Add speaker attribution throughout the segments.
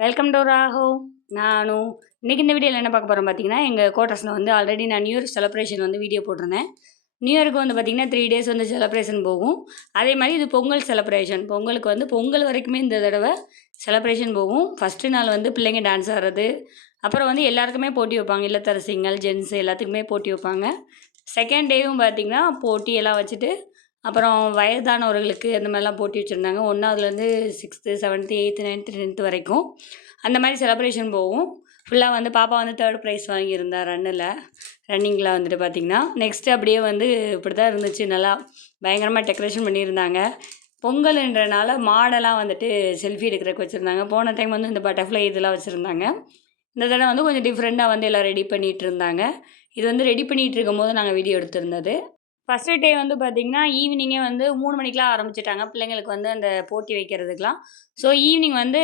Speaker 1: Welcome to Rago நானும் இன்றைக்கி இந்த வீடியோவில் என்ன பார்க்க போகிறோம் பார்த்தீங்கன்னா எங்கள் கோட்டர்ஸில் வந்து ஆல்ரெடி நான் நியூ இயர் செலப்ரேஷன் வந்து வீடியோ போட்டிருந்தேன். நியூ இயருக்கு வந்து பார்த்திங்கன்னா த்ரீ டேஸ் வந்து செலப்ரேஷன் போகும். அதே மாதிரி இது பொங்கல் செலப்ரேஷன் பொங்கலுக்கு வந்து பொங்கல் வரைக்குமே இந்த தடவை செலப்ரேஷன் போகும். ஃபஸ்ட்டு நாள் வந்து பிள்ளைங்க டான்ஸ் ஆடுறது. அப்புறம் வந்து எல்லாருக்குமே போட்டி வைப்பாங்க. இல்லத்தரசிங்கள் ஜென்ஸ் எல்லாத்துக்குமே போட்டி வைப்பாங்க. செகண்ட் டேவும் பார்த்திங்கன்னா போட்டி எல்லாம் வச்சுட்டு அப்புறம் வயதானவர்களுக்கு அந்த மாதிரிலாம் போட்டி வச்சுருந்தாங்க. ஒன்றாவதுலேருந்து sixth seventh eighth ninth tenth வரைக்கும் அந்த மாதிரி செலப்ரேஷன் போகும். ஃபுல்லாக வந்து பாப்பா வந்து தேர்ட் ப்ரைஸ் வாங்கியிருந்தா ரன்னில் ரன்னிங்கில் வந்துட்டு பார்த்திங்கன்னா நெக்ஸ்ட்டு அப்படியே வந்து இப்படி தான் இருந்துச்சு. நல்லா பயங்கரமாக டெக்கரேஷன் பண்ணியிருந்தாங்க. பொங்கல்ன்றனால மாடெல்லாம் வந்துட்டு செல்ஃபி எடுக்கிறதுக்கு வச்சுருந்தாங்க. போன டைம் வந்து இந்த பட்டர்ஃப்ளை இதெல்லாம் வச்சுருந்தாங்க. இந்த தடவை வந்து கொஞ்சம் டிஃப்ரெண்ட்டாக வந்து எல்லாம் ரெடி பண்ணிகிட்டு இருந்தாங்க. இது வந்து ரெடி பண்ணிகிட்டு இருக்கும் போது நாங்கள் வீடியோ எடுத்திருந்தது. ஃபஸ்ட்டு டே வந்து பார்த்திங்கன்னா ஈவினிங்கே வந்து மூணு மணிக்கெலாம் ஆரம்பிச்சிட்டாங்க. பிள்ளைங்களுக்கு வந்து அந்த போட்டி வைக்கிறதுக்கெலாம் ஸோ ஈவினிங் வந்து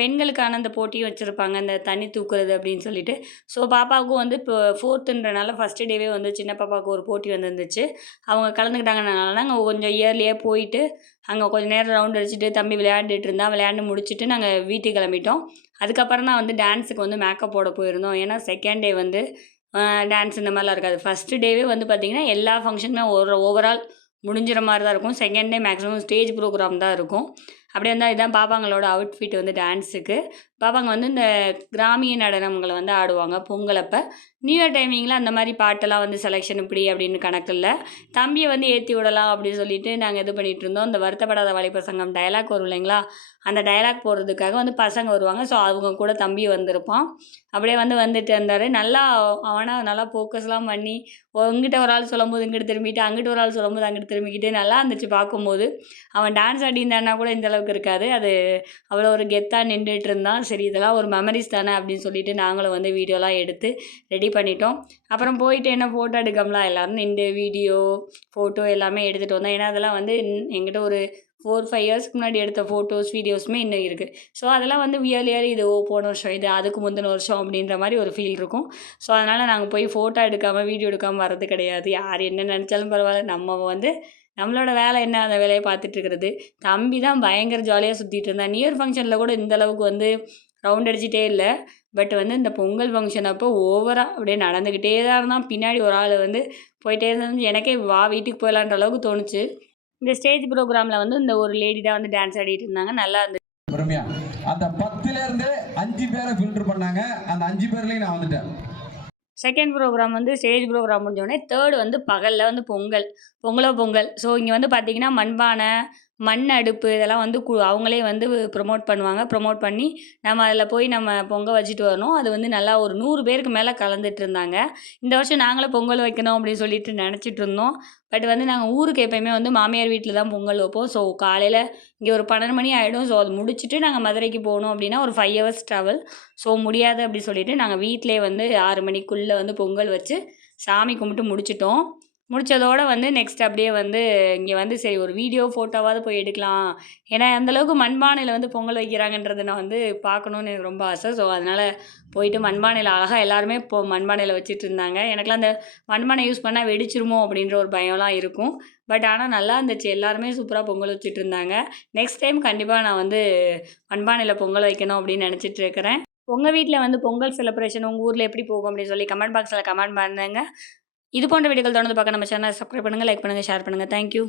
Speaker 1: பெண்களுக்கான அந்த போட்டியும் வச்சுருப்பாங்க. அந்த தண்ணி தூக்குறது அப்படின்னு சொல்லிட்டு. ஸோ பாப்பாவுக்கும் வந்து இப்போ ஃபோர்த்துன்றனால ஃபஸ்ட்டு டேவே வந்து சின்ன பாப்பாவுக்கு ஒரு போட்டி வந்துருந்துச்சு. அவங்க கலந்துக்கிட்டாங்கனால நாங்கள் கொஞ்சம் இயர்லியாக போயிட்டு அங்கே கொஞ்சம் நேரம் ரவுண்ட் அடிச்சுட்டு தம்பி விளையாண்டுட்டு இருந்தால் விளையாண்டு முடிச்சுட்டு நாங்கள் வீட்டுக்கு கிளம்பிட்டோம். அதுக்கப்புறம் தான் வந்து டான்ஸுக்கு வந்து மேக்கப் போட போயிருந்தோம். ஏன்னா செகண்ட் டே வந்து டான்ஸ் இந்த மாதிரிலாம் இருக்காது. ஃபஸ்ட்டு டேவே வந்து பார்த்திங்கன்னா எல்லா ஃபங்க்ஷனுமே ஒரு ஓவரால் முடிஞ்சிற மாதிரி தான் இருக்கும். Second day maximum stage programme தான் இருக்கும். அப்படியே வந்தால் இதுதான் பாப்பாங்களோட அவுட்ஃபிட் வந்து டான்ஸுக்கு பாப்பாங்க வந்து இந்த கிராமிய நடனங்களை வந்து ஆடுவாங்க பொங்கலப்போ நியூ இயர் டைமிங்கில் அந்த மாதிரி பாட்டெல்லாம் வந்து செலெக்ஷன் இப்படி அப்படின்னு கணக்கில் தம்பியை வந்து ஏற்றி விடலாம் அப்படின்னு சொல்லிட்டு நாங்கள் இது பண்ணிகிட்டு இருந்தோம். இந்த வருத்தப்படாத வாலிபர் சங்கம் டயலாக் வரும் இல்லைங்களா? அந்த டயலாக் போடுறதுக்காக வந்து பசங்க வருவாங்க. ஸோ அவங்க கூட தம்பி வந்திருப்பான். அப்படியே வந்து வந்துட்டு இருந்தார். நல்லா அவனை நல்லா ஃபோக்கஸ்லாம் பண்ணி இங்கிட்ட ஒரு ஆள் சொல்லும்போது இங்கிட்டு திரும்பிட்டு அங்கிட்டு ஒரு ஆள் சொல்லும்போது அங்கிட்டு திரும்பிக்கிட்டு நல்லா இருந்துச்சு பார்க்கும்போது. அவன் டான்ஸ் ஆடிந்தான்னா கூட இந்த அளவுக்கு இருக்காது. அது அவ்வளோ ஒரு கெத்தாக நின்றுட்டு இருந்தான். சரி இதெல்லாம் ஒரு மெமரிஸ் தானே அப்படின்னு சொல்லிட்டு நாங்களும் வந்து வீடியோலாம் எடுத்து ரெடி பண்ணிட்டோம். அப்புறம் போயிட்டு என்ன ஃபோட்டோ எடுக்கம்லாம் எல்லோரும் நின்று வீடியோ ஃபோட்டோ எல்லாமே எடுத்துகிட்டு வந்தோம். ஏன்னா அதெல்லாம் வந்து என்- என்கிட்ட ஒரு ஃபோர் ஃபைவ் இயர்ஸ்க்கு முன்னாடி எடுத்த ஃபோட்டோஸ் வீடியோஸுமே இன்னும் இருக்குது ஸோ அதெல்லாம் வந்து இயர் இயர் இது ஓ போன வருஷம் இது அதுக்கு முந்தின வருஷம் அப்படின்ற மாதிரி ஒரு ஃபீல் இருக்கும். ஸோ அதனால் நாங்கள் போய் ஃபோட்டோ எடுக்காமல் வீடியோ எடுக்காமல் வர்றது கிடையாது. யார் என்ன நினச்சாலும் பரவாயில்ல. நம்ம வந்து நம்மளோட வேலை என்ன? அந்த வேலையை பார்த்துட்டு இருக்கிறது. தம்பி தான் பயங்கர ஜாலியாக சுற்றிட்டு இருந்தான். நியூ இயர் ஃபங்க்ஷனில் கூட இந்த அளவுக்கு வந்து ரவுண்ட் அடிச்சிட்டே இல்லை. பட் வந்து இந்த பொங்கல் ஃபங்க்ஷன் அப்போ ஓவராக அப்படியே நடந்துக்கிட்டே தான் இருந்தான். பின்னாடி ஒரு ஆள் வந்து போயிட்டே இருந்தாலும் எனக்கே வா வீட்டுக்கு போயிடலான்ற அளவுக்கு தோணுச்சு. இந்த ஸ்டேஜ் ப்ரோக்ராமில் வந்து இந்த ஒரு லேடி தான் வந்து டான்ஸ் ஆடிட்டு இருந்தாங்க. நல்லா இருந்துச்சு
Speaker 2: அந்த பத்துல இருந்து அஞ்சு பேரை ஃபில்டர் பண்ணாங்க. அந்த அஞ்சு பேர்லயும் நான் வந்துட்டேன்.
Speaker 1: செகண்ட் ப்ரோக்ராம் வந்து ஸ்டேஜ் ப்ரோக்ராம் முடிஞ்சோடனே தேர்ட் வந்து பகலில் வந்து பொங்கல். பொங்கலோ பொங்கல். ஸோ இங்கே வந்து பார்த்திங்கன்னா மண்பானை மண் அடுப்பு இதெல்லாம் வந்து கு அவங்களே வந்து ப்ரொமோட் பண்ணுவாங்க. ப்ரொமோட் பண்ணி நம்ம அதில் போய் நம்ம பொங்கல் வச்சுட்டு வரணும். அது வந்து நல்லா ஒரு நூறு பேருக்கு மேலே கலந்துட்டு இருந்தாங்க. இந்த வருஷம் நாங்களும் பொங்கல் வைக்கணும் அப்படின்னு சொல்லிட்டு நினச்சிட்டு இருந்தோம். பட் வந்து நாங்கள் ஊருக்கு எப்பயுமே வந்து மாமியார் வீட்டில் தான் பொங்கல் வைப்போம். ஸோ காலையில் இங்கே ஒரு பன்னெண்டு மணி ஆகிடும் ஸோ அது முடிச்சுட்டு நாங்கள் மதுரைக்கு போகணும் அப்படின்னா ஒரு ஃபைவ் ஹவர்ஸ் ட்ராவல் ஸோ முடியாது அப்படி சொல்லிட்டு நாங்கள் வீட்டிலே வந்து ஆறு மணிக்குள்ளே வந்து பொங்கல் வச்சு சாமி கும்பிட்டு முடிச்சிட்டோம். முடித்ததோடு வந்து நெக்ஸ்ட் அப்படியே வந்து இங்கே வந்து சரி ஒரு வீடியோ ஃபோட்டோவாவது போய் எடுக்கலாம். ஏன்னா அந்தளவுக்கு மண்பானையில் வந்து பொங்கல் வைக்கிறாங்கன்றது நான் வந்து பார்க்கணுன்னு எனக்கு ரொம்ப ஆசை. ஸோ அதனால் போயிட்டு மண்பானையில் அழகாக எல்லாருமே இப்போ மண்பானையில் வச்சுட்டு இருந்தாங்க. எனக்குலாம் அந்த மண்பானை யூஸ் பண்ணால் வெடிச்சிருமோ அப்படின்ற ஒரு பயம்லாம் இருக்கும். பட் ஆனால் நல்லா இருந்துச்சு. எல்லாருமே சூப்பராக பொங்கல் வச்சுட்டு இருந்தாங்க. நெக்ஸ்ட் டைம் கண்டிப்பாக நான் வந்து மண்பானையில் பொங்கல் வைக்கணும் அப்படின்னு நினச்சிட்டு இருக்கிறேன். உங்கள் வீட்டில் வந்து பொங்கல் செலிப்ரேஷன் உங்கள் ஊரில் எப்படி போகும் அப்படின்னு சொல்லி கமெண்ட் பாக்ஸில் கமெண்ட் பண்ணுங்க. இது போன்ற வீடியோக்கள் தொடர்ந்து பார்க்க நம்ம சேனல் சப்ஸ்கிரைப் பண்ணுங்கள் லைக் பண்ணுங்கள் ஷேர் பண்ணுங்கள் தேங்க்யூ